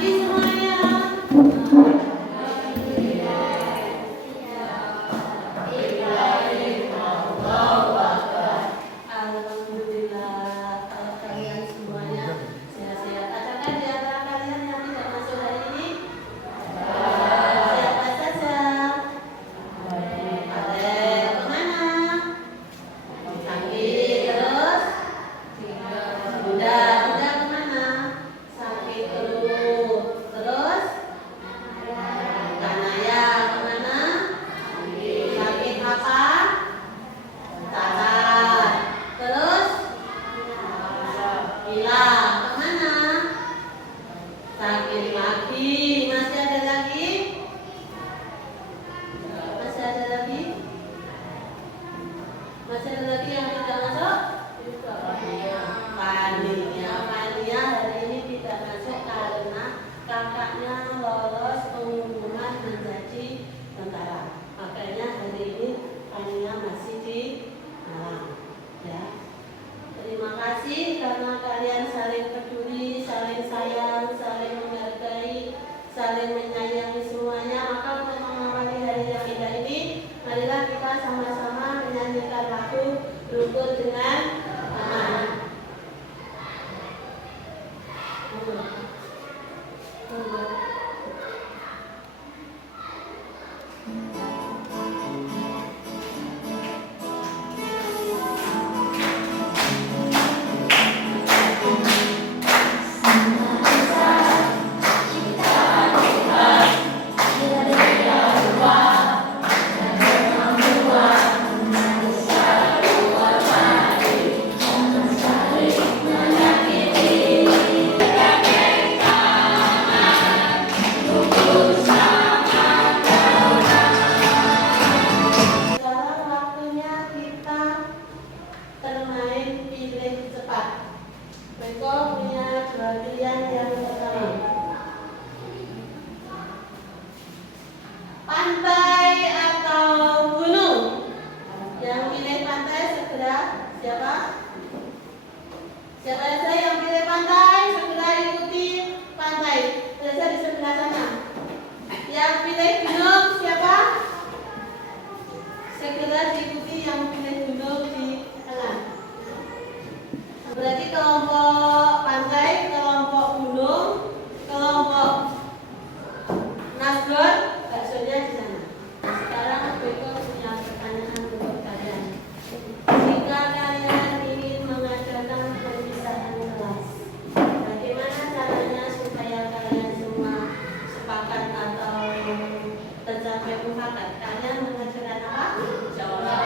pagi semuanya. Alhamdulillah, kalau kalian semuanya sehat-sehat. Adakah di antara kalian yang tidak masuk hari ini? Siapa saja? Ada kemana? Sakit terus? Udah kemana? Sakit terus. Terus? Kanaya kemana? Sakit apa? Cacat. Terus? Hilang. Kemana? Sakit lagi. Masih ada lagi? Masih ada lagi? Masih ada lagi yang tidak masuk? Pania hari ini tidak masuk karena kakaknya lolos pengumuman menjadi tentara. Makanya hari ini Pania masih di Malang. Ya. Terima kasih karena kalian saling peduli, saling sayang, saling menghargai, saling menyayangi semuanya. Maka untuk mengawali hari yang indah ini, marilah kita sama-sama menyanyikan lagu Rukun dengan Aman. Sekarang waktunya kita bermain pilih cepat. Beko punya dua pilihan yang pertama. Pantai atau gunung? Yang pilih pantai segera siapa? Siapa saja yang pilih pantai segera ikuti pantai. Biasa di sebelah sana. Yang pilih gunung siapa? Segera diikuti yang pilih gunung di tengah. Berarti kelompok pantai, kelompok gunung, kelompok Nasdor, baksonya di sana. Nah, sekarang Beko punya pertanyaan untuk kalian. Jika kalian ingin mengadakan perpisahan kelas, bagaimana caranya supaya kalian semua sepakat atau tercapai mufakat? Kalian mengerjakan apa? Musyawarah.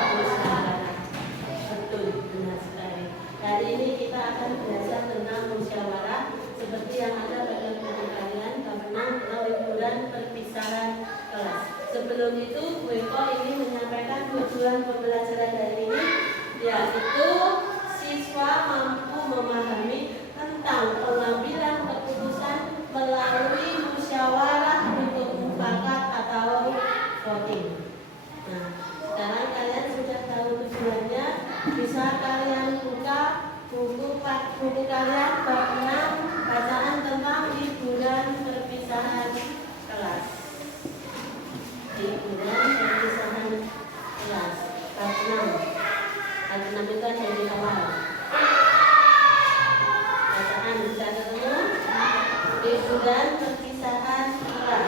Betul, benar sekali. Hari ini kita akan belajar tentang musyawarah seperti yang ada pada buku kalian tentang liburan perpisahan kelas. Sebelum itu, Beko ingin menyampaikan tujuan pembelajaran hari ini, yaitu siswa mampu memahami tentang pengambilan keputusan melalui musyawarah untuk mufakat atau voting. Nah, sekarang kalian sudah tahu tujuannya. Bisa kalian buka buku kalian bab 6, bacaan tentang liburan perpisahan kelas. Liburan perpisahan kelas bab 6. Bab 6 itu ada di awal. Bacaan bisa ketemu. Liburan perpisahan kelas.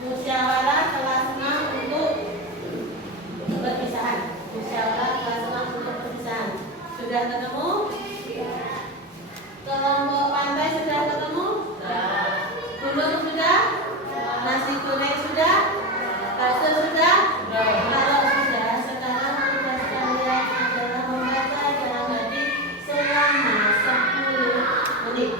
Musyawarah kelas 6 untuk perpisahan. Musyawarah kelas 6 untuk perpisahan. Sudah ketemu? Kelompok pantai sudah ketemu? Gunung sudah? Nasi goreng sudah? Bakso sudah? Kalau sudah, sekarang tugas kalian adalah membaca dalam hati selama 10 menit.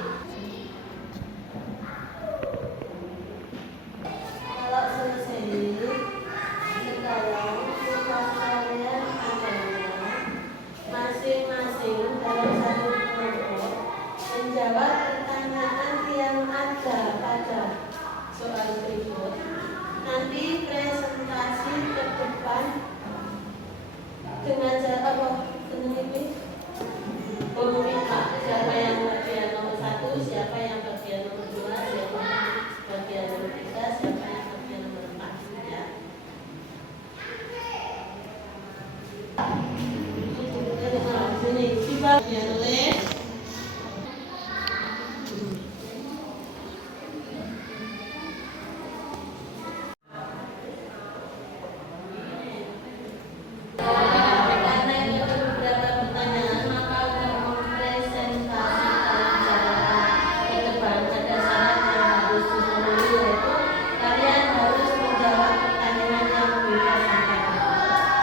Kalau selesai, sekarang tugas kalian adalah masing-masing Dia nulis. Karena ini ada beberapa pertanyaan, maka untuk mempresentasikan jawaban ke depan ada syarat yang harus dipenuhi, yaitu kalian harus menjawab pertanyaan yang bebas saja.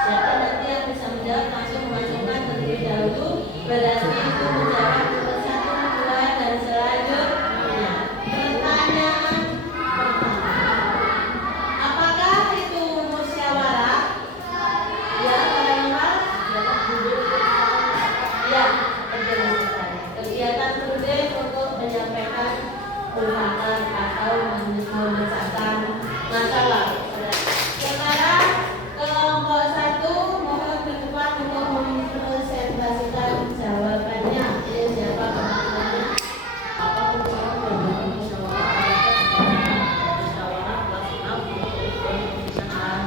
Siapa nanti yang bisa menjawab langsung memasukkan terlebih dahulu, berarti itu menjawab nomor 1, 2, dan selanjutnya. Pertanyaan pertama, apakah itu musyawarah? Ya, para ya, betul sekali. Kegiatan rutin untuk menyampaikan ungkapan atau memecahkan masalah. Sekarang kelompok 1 mohon berdepan untuk mempresentasikan jawabannya. Ini siapa pertanyaannya? Apa fungsi dan musyawarah kelas 6 untuk perpisahan?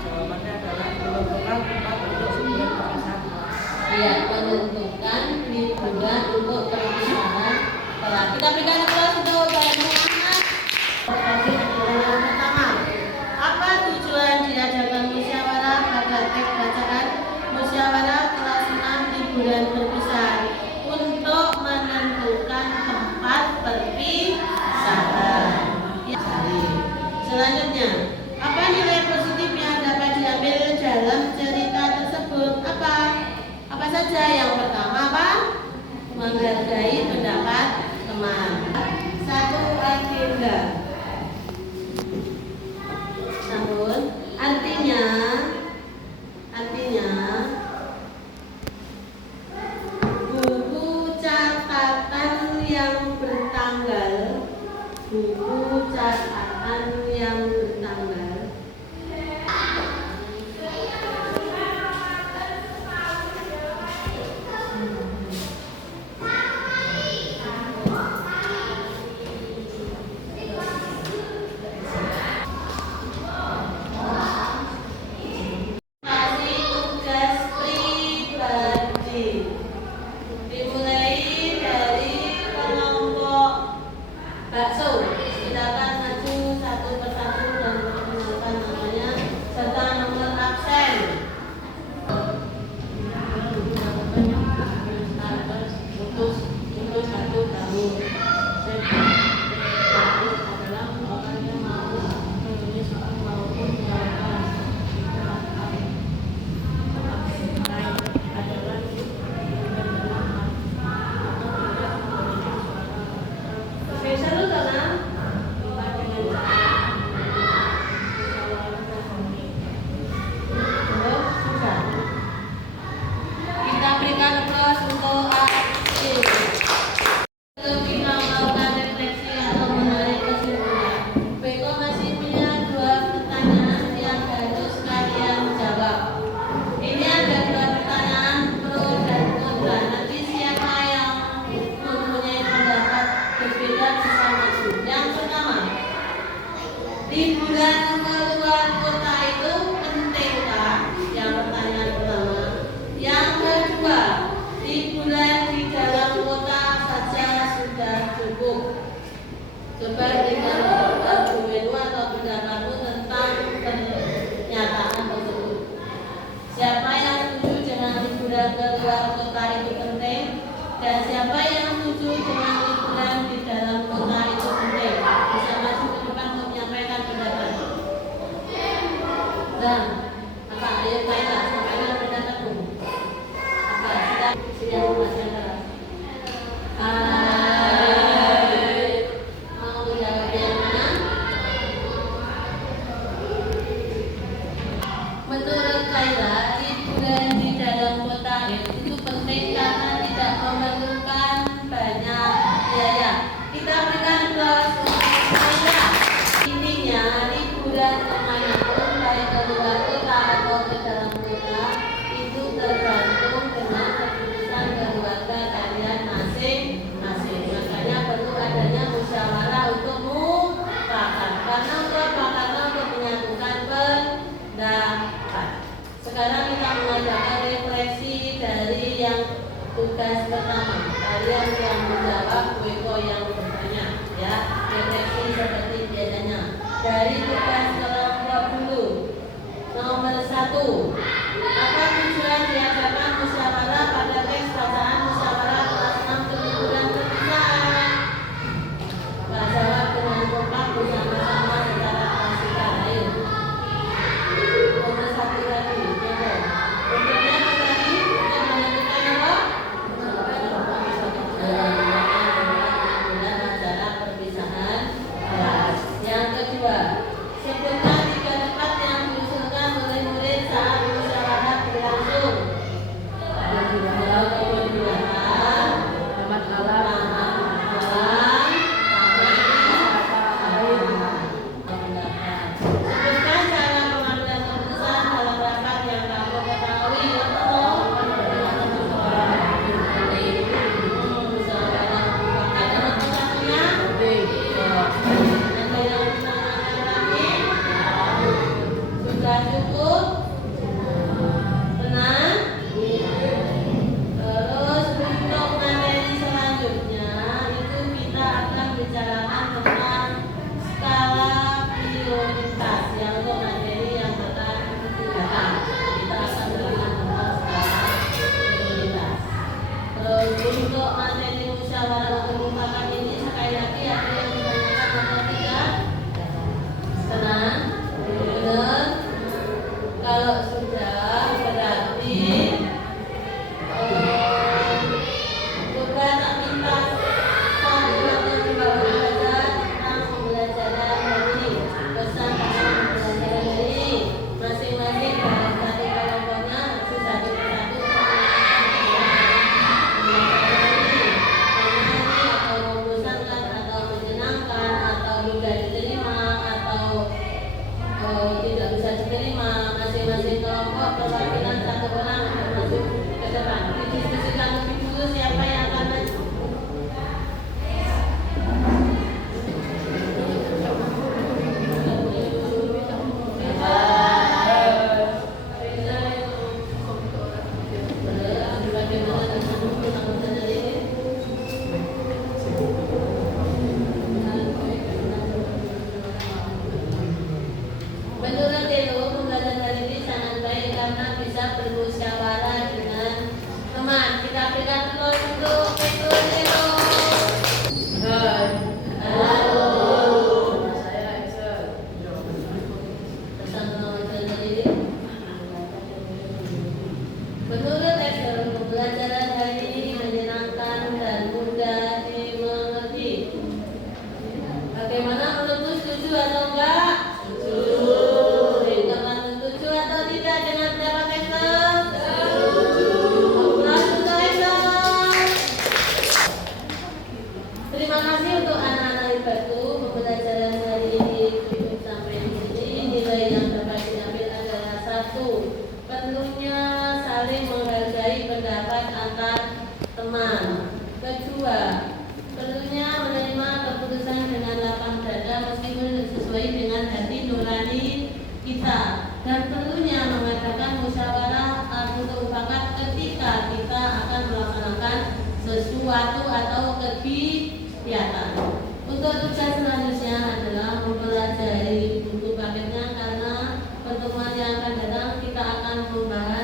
Jawabannya adalah menentukan tempat untuk liburan perpisahan. Ya, menentukan liburan untuk perpisahan. Setelah kita berikan aplaus untuk Bapak Muhammad. Yang pertama, apa tujuan diadakan musyawarah? Pada teks bacaan musyawarah kelas 6 liburan perpisahan untuk menentukan tempat perpisahan. Ya. Selanjutnya, apa nilai positif yang dapat diambil dalam cerita tersebut? Apa saja? Yang pertama apa? Menghargai pendapat teman. 1 agenda. Namun artinya buku catatan yang bertanggal, masih tugas pribadi. Dimulai dari kelompok bakso. Silakan maju satu persatu dan memperkenalkan namanya serta nomor absen. Untuk satu tahun. Adalah orang yang mau menulis maupun menjalankan. Adalah Spesial lu tanah. Kita berikan aplaus untuk Aksi. Sebelum kita melakukan refleksi atau menarik kesimpulan, Beko masih punya 2 pertanyaan yang harus kalian jawab. Ini ada 2 pertanyaan pro dan kontra. Nanti siapa yang mempunyai pendapat berbeda bisa maju. Yang pertama, liburan ke luar kota itu pentingkah? Yang pertanyaan pertama. Yang kedua, liburan di dalam kota saja sudah cukup. Coba berikan argumenmu atau pendapatmu tentang pernyataan tersebut. Siapa yang setuju dengan liburan ke luar kota itu penting? Dan siapa yang setuju dengan liburan di dalam kota itu penting? Bisa maju ke depan untuk menyampaikan pendapat. Dan apa? Ayo baiklah, sampaikan pendapatmu. Apa? Siap membaca keras. Mau jawab yang mana? Menurut saya, liburan di dalam kota itu penting karena tidak memerlukan banyak Tugas pertama, kalian yang menjawab WO yang bertanya, ya, refleksi seperti biasanya. Dari tugas kelompok dulu. Nomor 1, apa tujuan diadakan musyawarah pada tes bacaan musyawarah kelas 6 kebetulan perpisahan? Pak jawab dengan kompak bersama-sama secara klasikal. Ayo. Nomor 1 tadi, coba. Untuknya apa tadi? Untuk menentukan apa? Acara perpisahan kelas. Yang kedua, sebutkan 3 tempat yang diusulkan oleh murid saat musyawarah berlangsung. Tempat alam. Sebutkan cara pengambilan keputusan dalam rapat yang kamu ketahui. Sudah cukup? Tenang? Terus untuk materi selanjutnya itu kita akan bicarakan tentang skala prioritas yang untuk materi yang akan datang. Kita akan berikan tentang skala prioritas. Terus untuk materi musyawarah untuk mufakat ini sekali lagi ada yang ditanyakan atau tidak? Tenang? Benar? Kalau sudah berarti coba tak minta 1 atau 2 orang saja tentang pembelajaran dari pesan tentang pembelajaran dari masing-masing dalam satu kelompoknya harus satu persatu atau membosankan atau menyenangkan atau mudah diterima atau tidak bisa diterima. Masing-masing kelompok perwakilan 1 orang untuk masuk ke depan. Didiskusikan lebih dulu siapa yang akan maju. Menurut itu, pembelajaran hari ini sangat baik karena bisa bermusyawarah dengan teman. Kita berikan applause untuk Pedro. Halo. Saya Excel. Bersama sendiri. Menurut Excel, pembelajaran hari ini menyenangkan dan mudah dimengerti. Bagaimana menurut setuju atau enggak? Setuju atau tidak dengan pendapat Excel? Aplaus untuk Excel. Terima kasih untuk anak-anak hebatku. Pembelajaran hari ini cukup sampai di sini. Nilai yang dapat diambil adalah 1, perlunya saling menghargai pendapat antar teman. Kedua, perlunya menerima keputusan dengan lapang dada meskipun sesuai dengan hati nurani kita, dan perlunya mengadakan musyawarah untuk mufakat ketika kita akan melaksanakan sesuatu atau kegiatan. Untuk tugas selanjutnya adalah mempelajari buku paketnya karena pertemuan yang akan datang kita akan membahas